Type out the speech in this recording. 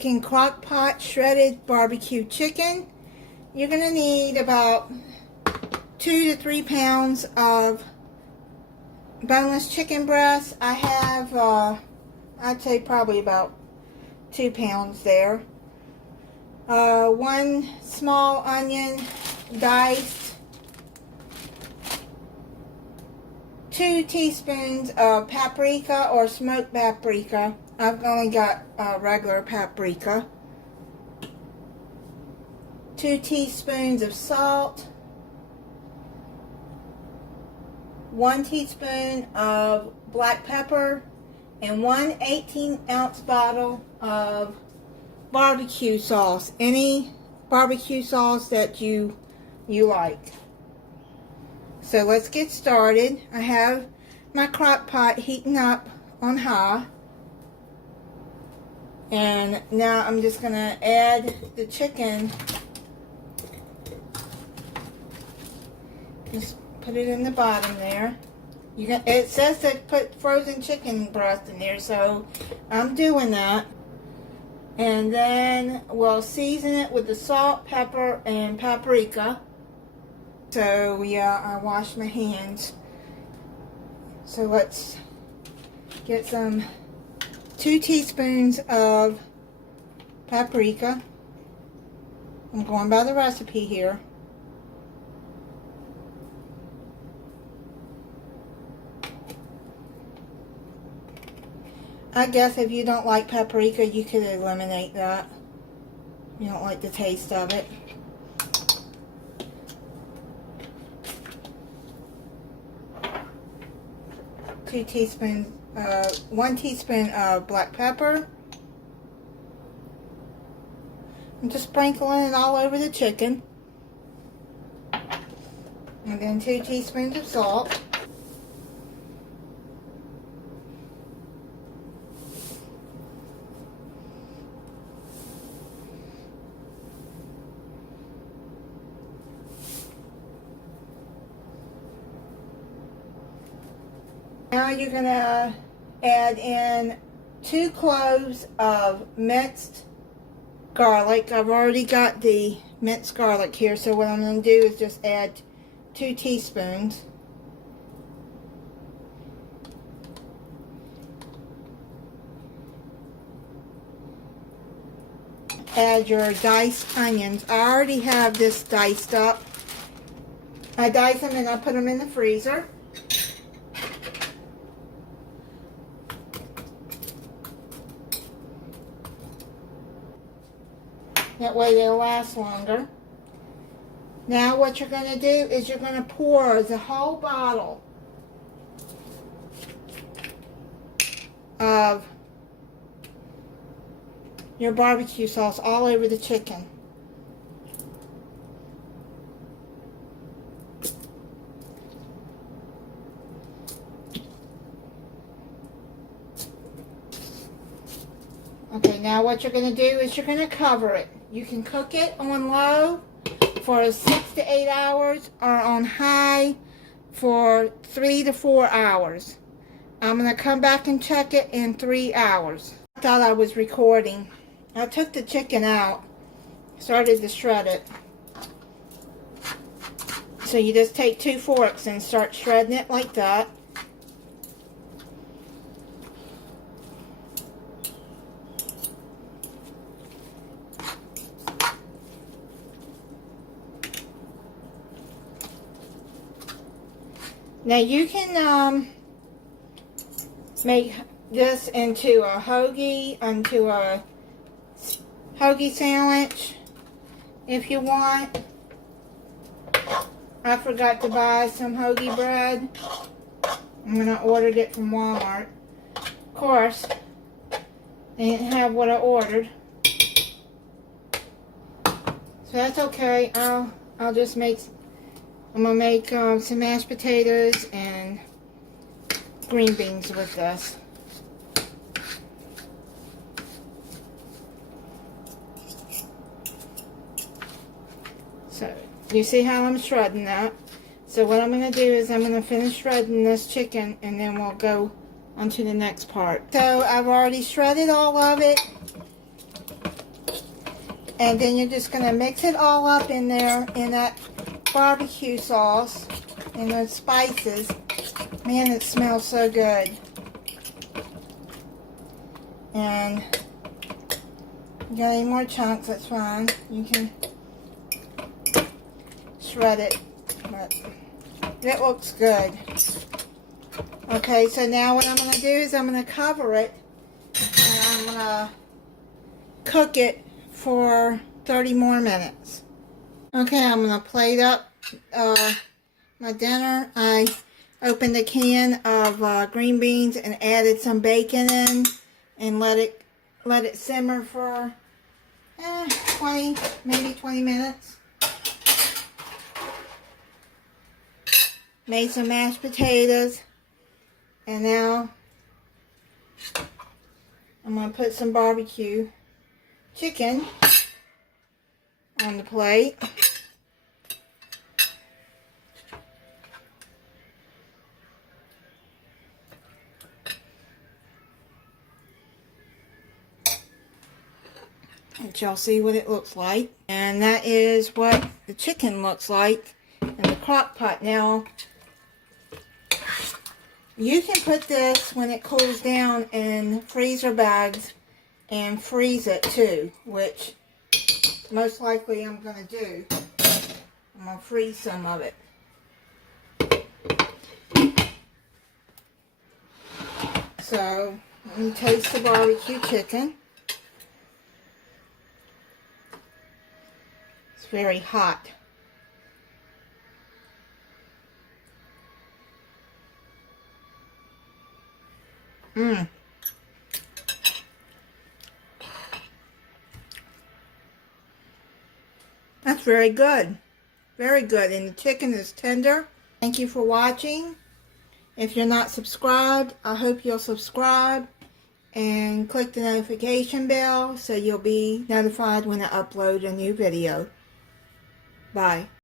making crock pot shredded barbecue chicken. You're going to need about 2 to 3 pounds of boneless chicken breast. I have, I'd say probably about 2 pounds there. 1 small onion diced. 2 teaspoons of paprika or smoked paprika. I've only got regular paprika. 2 teaspoons of salt. 1 teaspoon of black pepper. And 1 18-ounce bottle of barbecue sauce. Any barbecue sauce that you like. So let's get started. I have my crock pot heating up on high. And now I'm just going to add the chicken. Just put it in the bottom there. It says to put frozen chicken breast in there, so I'm doing that. And then we'll season it with the salt, pepper, and paprika. So yeah, I washed my hands. So let's get some 2 teaspoons of paprika. I'm going by the recipe here. I guess if you don't like paprika, you could eliminate that. You don't like the taste of it. Two teaspoons, 1 teaspoon of black pepper. I'm just sprinkling it all over the chicken. And then 2 teaspoons of salt. Now you're going to add in 2 cloves of minced garlic. I've already got the minced garlic here, so what I'm going to do is just add 2 teaspoons. Add your diced onions. I already have this diced up. I dice them and I put them in the freezer. That way they'll last longer. Now what you're going to do is you're going to pour the whole bottle of your barbecue sauce all over the chicken. Okay, now what you're going to do is you're going to cover it. You can cook it on low for 6 to 8 hours or on high for 3 to 4 hours. I'm going to come back and check it in 3 hours. I thought I was recording. I took the chicken out, started to shred it. So you just take 2 forks and start shredding it like that. Now you can make this into a hoagie, sandwich if you want. I forgot to buy some hoagie bread. I'm going to order it from Walmart. Of course, they didn't have what I ordered. So that's okay. I'll just make... I'm going to make some mashed potatoes and green beans with this. So, you see how I'm shredding that? So what I'm going to do is I'm going to finish shredding this chicken and then we'll go on to the next part. So I've already shredded all of it. And then you're just going to mix it all up in there in that barbecue sauce and those spices. Man, it smells so good. And you got any more chunks, that's fine. You can shred it, but it looks good. Okay, so now what I'm going to do is I'm going to cover it and I'm going to cook it for 30 more minutes. Okay, I'm going to plate up my dinner. I opened a can of green beans and added some bacon in and let it simmer for 20 minutes. Made some mashed potatoes, and now I'm going to put some barbecue chicken on the plate. And y'all see what it looks like. And that is what the chicken looks like in the crock pot. Now, you can put this when it cools down in freezer bags and freeze it too, which most likely I'm going to do. I'm going to freeze some of it. So, let me taste the barbecue chicken. It's very hot. That's very good. Very good. And the chicken is tender. Thank you for watching. If you're not subscribed, I hope you'll subscribe and click the notification bell so you'll be notified when I upload a new video. Bye.